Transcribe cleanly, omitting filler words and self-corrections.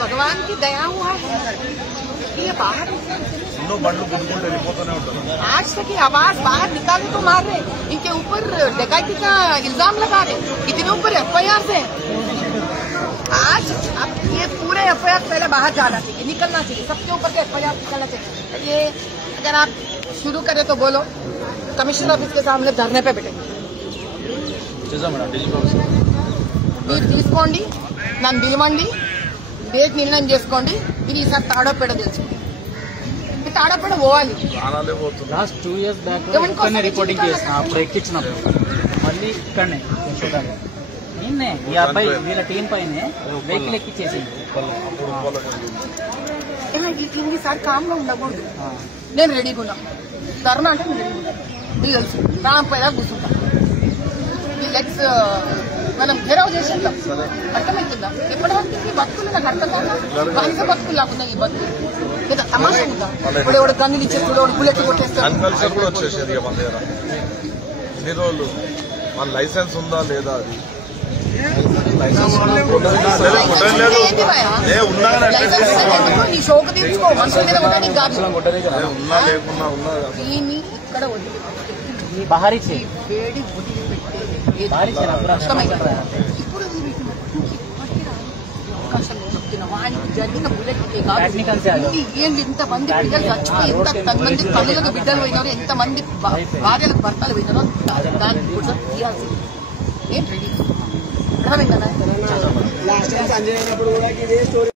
भगवान की दया हुआ है ये बाहर आज तक ये आवाज बाहर निकाले तो मार रहे, इनके ऊपर डकैती का इल्जाम लगा रहे, इतने ऊपर FIR है। आज अब ये पूरे FIR पहले बाहर जाना चाहिए, निकलना चाहिए, सबके ऊपर के FIR निकलना चाहिए। ये अगर आप शुरू करें तो बोलो, कमिश्नर ऑफिस के सामने धरने पे बैठे మీరు తీసుకోండి, నన్ను పిలవండి, డేట్ నిర్ణయం చేసుకోండి, ఇది ఈసారి తాడోపేడ తెలుసుకోండి, తాడోపేడ పోవాలి। లాస్ట్ 2 years బ్యాక్ ఇక్కడనే రిపోర్టింగ్ చేసిన, అప్పుడు ఎక్కించినప్పుడు మళ్ళీ ఇక్కడనే చూడాలి నిన్నే ఈ అబ్బాయి వీళ్ళ టీం పైనే వెహికల్ ఎక్కిచ్చేసింది। ఈసారి కామ్గా ఉండకూడదు, నేను రెడీగా ఉన్నా, ధర్నా అంటే నేను రెడీగా ఉన్నా, నీకు తెలుసు రాంపైదా కూర్చుంటా, ఈ లెగ్స్ మనం ఘెరావ్ చేసేద్దాం, అర్థమవుతుందా? ఎప్పటివరకు ఈ బతుకులు నాకు అర్థం కాదా, బానిస బతుకులు లాగున్నా ఈ బతుకులు, లేదా తమాషా ఉందా? ఇప్పుడు ఎవడు గన్నులు ఇచ్చేస్తాడు, ఎవడు బుల్లెట్ కొట్టేస్తాడు, లైసెన్స్ ఉందా లేదా, అది నీ షోకు తీర్చుకో, మనుషుల మీద ఉండడానికి కాదు, దీన్ని ఇక్కడ వదిలి వేడి ఇప్పుడు వాడికి జరిగిన బుల్లెట్ ఎంతమంది పిల్లలు చచ్చిపోయి, ఎంతమంది తల్లులకు బిడ్డలు పోయినారో, ఎంతమంది భార్యలకు భర్తలు పోయినారో దాన్ని తీయాల్సింది ఏం రెడీ అర్థమైందా?